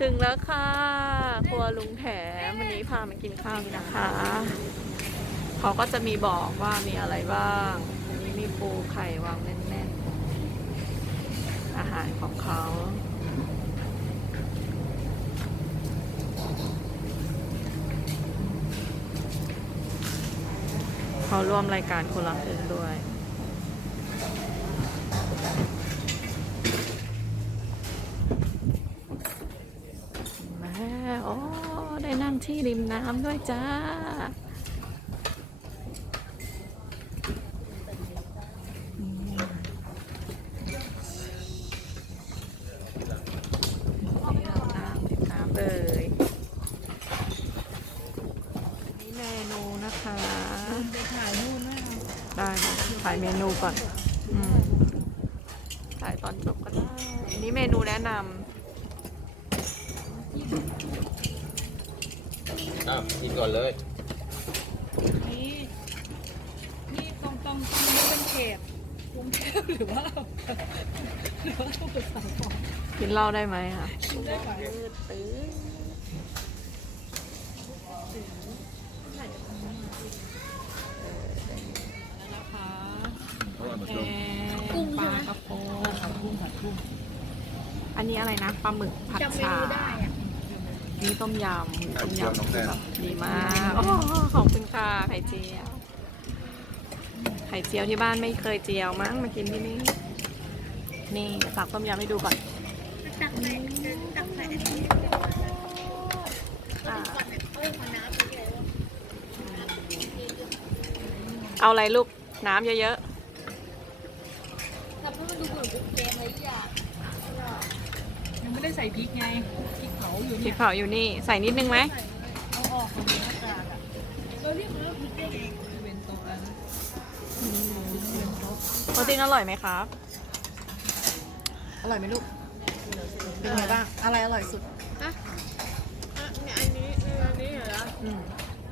ถึงแล้วค่ะ ครัวลุงแถมวันนี้พามากินข้าวนี่นะคะ เขาก็จะมีบอกว่ามีอะไรบ้างอันนี้มีปูไข่วางแน่นๆ อาหารของเขาเขาร่วมรายการคนละครึ่งด้วย แม่โอ้ได้นั่งที่ริมน้ำด้วยจ้านี่เรานั่งริมน้ำเลยนี่เมนูนะคะ ไปถ่ายนู่นนะได้นะถ่ายเมนูก่อน อืมถ่ายตอนจบก็ได้อันนี้เมนูแนะน อ้าวกินก่อนเลย นี่นี่ตรงตรงตรงนี้เป็นเขตกรุงเทพหรือว่าหรือว่าต้องไปสั่งของำกินเหล้าได้ไหมคะกินได้ไหมตื้อแล้วนะคะอร่อยเหมือนแกเดิมงปลากระพงผัดกุ้งผัดกุ้งอันนี้อะไรนะปลาหมึกผัดชานี่ นี่ต้มยำต้มยำแบบดีมากโอ้ขอบคุณค่ะไข่เจียว ไข่เจียวที่บ้านไม่เคยเจียวมั้งมากินที่นี่ นี่เดี๋ยวตักต้มยำให้ดูก่อนตักไหนตักไหนอันนี้อ่าก่อนเนี่ยเขาเอาน้ำเยว่าเอาอะไรลูก น้ำเยอะท ยอย่างยังไม่ได้ใส่พริกไงพริกเผาอยู่ๆพริเนี่กยเผาอยู่นี่ใส่นิดนึงไหมเอาออกของเนื้อจานอะเราเรียกมันว่าพริกได้ไงเป็นโต๊ะอันโปรตีนอร่อยไหมครับ อร่อยไหมลูก เป็นไงบ้าง อะไรอร่อยสุด อะเนี่ยอันนี้อันนี้เหรออืม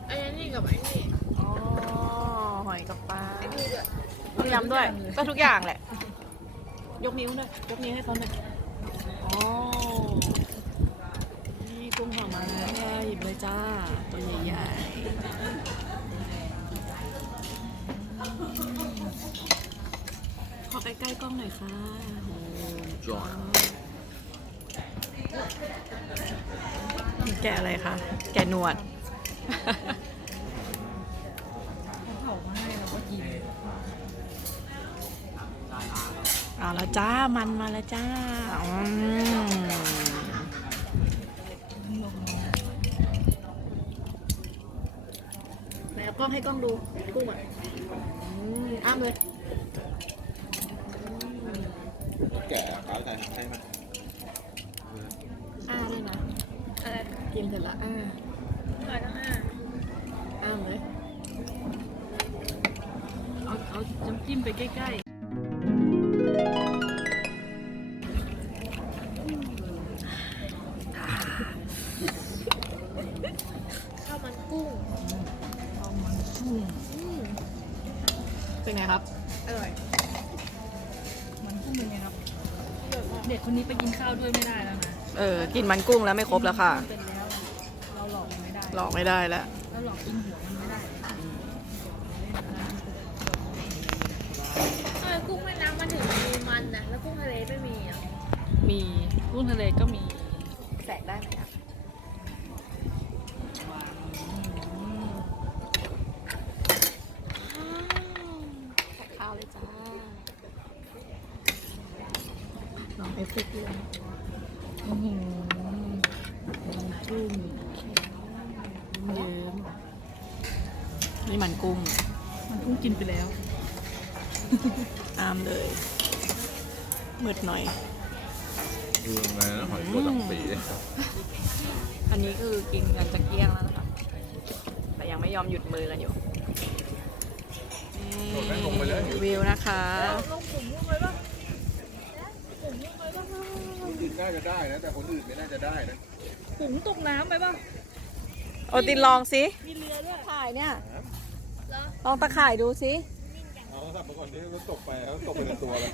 อันนี้กับอันนี้อ๋อหอยกับปลาอันนี้ด้วยต้มยำด้วย ก็ทุกอย่างแหละ ยกนิ้วหน่อยยกนิ้วให้เขาหน่อยอ๋อ นี่กุ้งหอมมาแล้ว หยิบเลยจ้า ตัวใหญ่ๆ ขอใกล้ๆกล้องหน่อยค่ะโอ้จอดแกะอะไรคะ แกะหนวดเผามาให้เราก็กินเอาแล้วจ้า มันมาแล้วจ้าอืม กล้องให้กล้องดูกุ้งอะอืมอ้ามเลยแกะขาวใส่ใช่ไหมอ้าด้วยนะอะไรกินเสร็จละอ้าหน่อยทั้งห้าอ้ามเลย เอาเอาน้ำจิ้มไปใกล้ข้ กินมันกุ้งแล้วไม่ครบแล้วค่ะ เป็นแล้ว เราหลอกมันไม่ได้ หลอกไม่ได้แล้ว เราหลอกกินหัวมันไม่ได้ทำไมกุ้งแม่น้ำมันถึงมีมันนะแล้วกุ้งทะเลไม่มีอะมีกุ้งทะเลก็มีแสกได้ไหมครับแสกข้าวเลยจ้าลองเอฟเฟกต์เลย อื้อหือมันกุ้งเยิ้มนี่มันกุ้ง มันกุ้งกินไปแล้วอามเลยมืดหน่อยดูยังไงนะหอยตัวตับปีอันนี้คือกินกันจะเกลี้ยงแล้วนะคะแต่ยังไม่ยอมหยุดมือกันอยู่นี่วิวนะคะลงถุงมุ้งเลยป่ะถุงมุ้งเลยป่ะคนอื่นน่าจะได้นะ แต่คนอื่นไม่น่าจะได้นะ ถุงตกน้ำไปป่ะโอตินลองสิมีเรือด้วยข่ายเนี่ยแล้วลองตะข่ายดูสิเอาสับมาก่อนที่เขาตกไปเขาตกไปในตัวแล้ว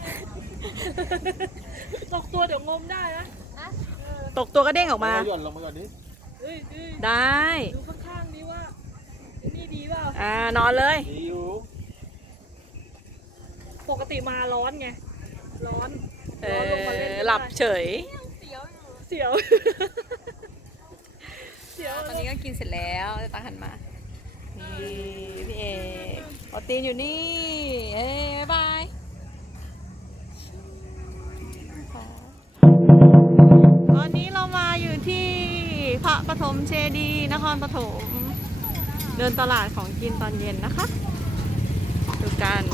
ตกตัวเดี๋ยวงมได้นะอะเออตกตัวก็เด้งออกมาหย่อนลงมาก่อนดิเอ้ยเอ้ยได้ดูข้างๆนี้ว่าไอ้นี่ดีเปล่าอ่านอนเลยดีอยู่ปกติมาร้อนไงร้อนเอร้อนลงมาเล่นอไม่ได้หลับเฉยเสียวเสียว ตอนนี้ก็กินเสร็จแล้วจะตังหันมา นี่พี่เอกออตีนอยู่นี่เอ้ยบ๊ายบายตอนนี้เรามาอยู่ที่พระปฐมเจดีย์นครปฐม เดินตลาดของกินตอนเย็นนะคะ ดูกัน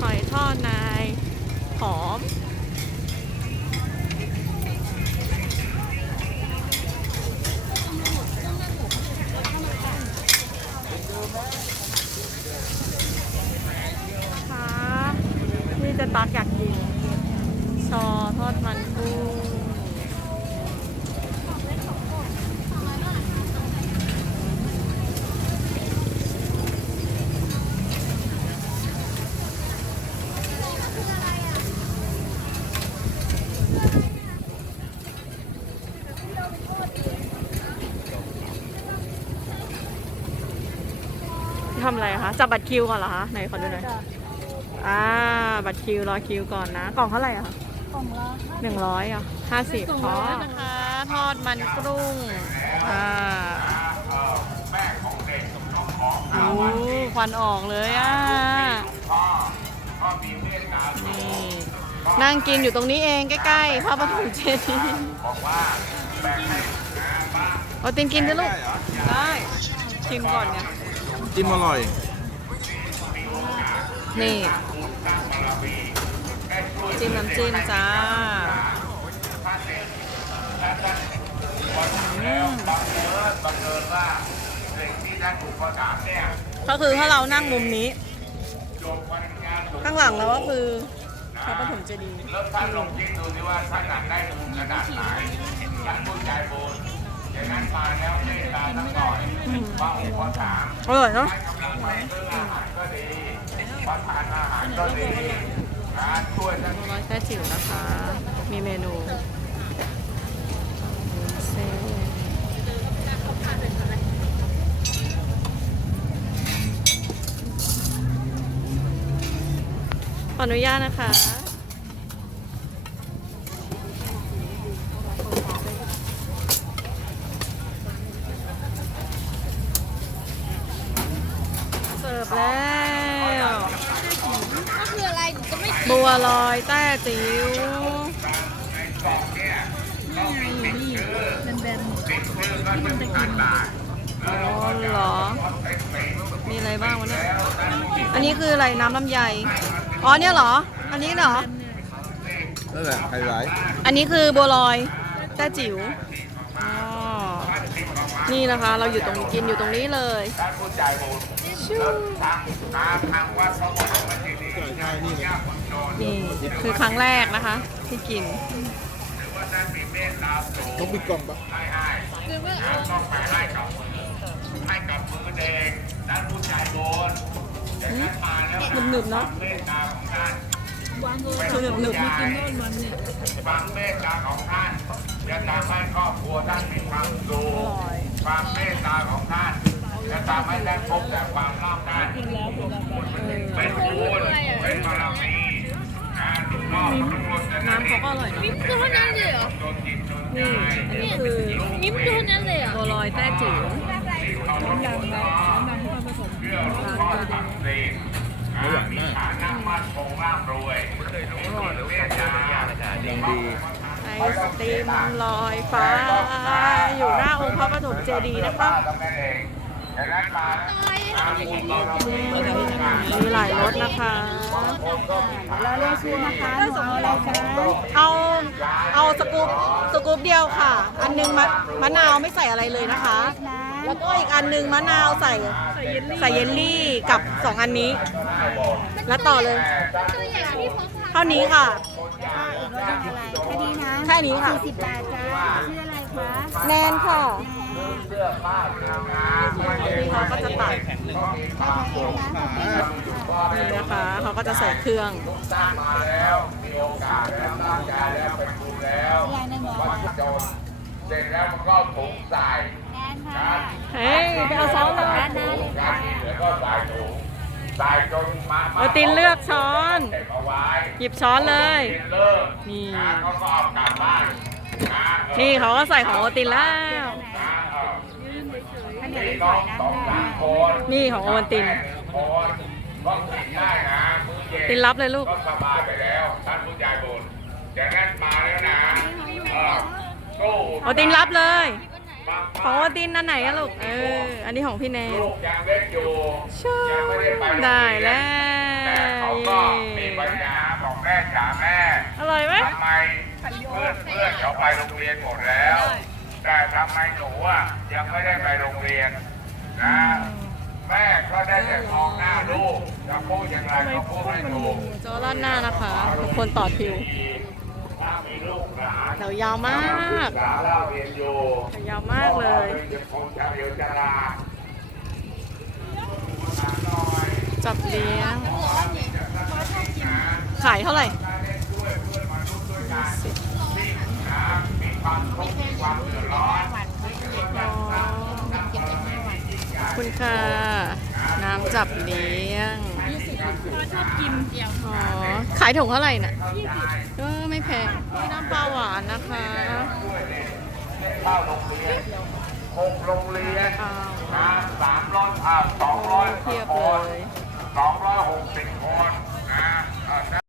หอยทอดนายหอม ค่ะที่จะตักอยากกิน ชอทอดมันกุ้งทำ อะไรคะจับบัตรคิวก่อนเหรอคะไหนขอดูหน่อยอ่าบัตรคิวรอคิวก่อนนะกล่องเท่าไหร่อะคะกล่องละหนึ่งร้อยอะห้าสิบพอนะคะทอดมันกรุ้งอ่าโอ้ควันออกเลยอะนี่นั่งกินอยู่ตรงนี้เองใกล้ๆพระปฐมเจดีย์เอาตินกินด้วยลูกได้ชิมก่อนไง จิ้มอร่อย นี่จิ้มน้ำจิ้มจ้าอืมก็คือถ้าเรานั่งมุมนี้ ข้างหลังเราก็คือพระปฐมเจดีย์อืม อร่อยเนาะร้อยแค่จิ๋วนะคะ มีเมนูเส้นขออนุญาตนะคะ เสิร์ฟแล้ว ก็คืออะไรหนูก็ไม่ บัวลอย แต้จิ๋วแบนๆที่มันจะกินอ๋อเหรอ มีอะไรบ้างวะเนี่ย อันนี้คืออะไรน้ำลำไย อ๋อเนี่ยเหรอ อันนี้เหรอ นั่นแหละไฮไลท์อันนี้คือบัวลอยแต้จิ๋วอ๋อ นี่นะคะเราอยู่ตรงกินอยู่ตรงนี้เลยชูนี่คือครั้งแรกนะคะ ที่กินต้องปิดกล่องปะคือว่าเอาหนึบๆเนาะวางเลยคือหนึบๆกินโน่นมันเนี่ยความเมตตาของท่านจะทำให้ครอบครัวท่านมีความสุข ความเมตตาของท่านจะทำให้ท่านพบแต่ความร่ำได้กินแล้วหมดแล้วเป็นบุญเป็นบารมีการทุกรอบทุกคนน้ำเขาก็อร่อยมิ้มคือเท่านั้นเลยเหรอ นี่อันนี้คือมิ้มคือเท่านั้นเลยเหรอบัวลอยแต้จิ๋วน้ำดำน้ำดำที่ผสมเพื่อหลวงพ่อศักดิ์สิทธิ์การมีฐานะมั่นคงร่ำรวยเมตตายังดี ไอศตรีมลอยฟ้า อยู่หน้าองค์พระปฐมเจดีย์นะคะดังนั้นมามีหลายรสนะคะ แล้วเรียกชื่อนะคะเอาอะไรคะเอาเอาสกู๊ปสกู๊ปเดียวค่ะ อันหนึงมะมะนาวไม่ใส่อะไรเลยนะคะ แล้วก็อีกอันหนึงมะนาวใส่ใส่เยลลี่กับสองอันนี้ แล้วต่อเลยตัวใหญ่ที่พกพา เท่านี้ค่ะแค่นี้นะแค่นี้ค่ะสิบบาทจ้าชื่ออะไรคะแนนค่ะนี่เขาก็จะตัดนี่นะคะ เขาก็จะใส่เครื่องสร้างมาแล้วมีโอกาสแล้วตั้งใจแล้วเป็นบุญแล้วยายในหมอมันจนเสร็จแล้วมันก็ถุงใส่แนนค่ะ เฮ้ย ไปเอาซ้อนเลยด้านหน้าเลยการค่ะที่เหลือก็ใส่ถุงใส่จนมา โอตินเลือกช้อน หยิบช้อนเลย นี่เขาก็ออกกากบ้างนี่เขาก็ใส่ของโอตินแล้ว นี่ของโอติน ติ้นะมื้อเย็นตินรับเลยลูกสบายไปแล้วท่านผู้ใหญ่บุญจากนั้นมาแล้วนะโอตินรับเลย ของโอตินอันไหนอะลูก เออ อันนี้ของพี่แนนลูกยังเล็กอยู่ชอยังไม่ได้ไปโรงเรียนได้แล้วแต่เขาก็มีปัญญาบอกแม่จ๋าแม่อร่อยไหมทำไมเพื่อนเพื่อนเขาไปโรงเรียนหมดแล้ว แต่ทำไมหนูอะยังไม่ได้ไปโรงเรียนนะแม่ก็ได้แต่มองหน้าลูกจะพูดอย่างไรก็พูดไม่ถูก โจราดหน้านะคะทุกคนต่อคิวถ้ามีลูกหลาน แถวยาวมากศึกษาเล่าเรียนอยู่แถวยาวมากเลยจับเลี้ยง ขายเท่าไหร่มีความทุกข์มีความเดือดร้อนขอบคุณค่ะ น้ำจับเลี้ยง ชอบกินเดียวอ๋อ ขายถุงเท่าไหร่น่ะเออไม่แพงนี่น้ำปลาหวานนะคะเข้าโรงเรียนหกโรงเรียนอ้าวนะสามร้อยอ่าสองร้อยเทียบคเลนยสองร้อยหกสิบคนนะเอ่อ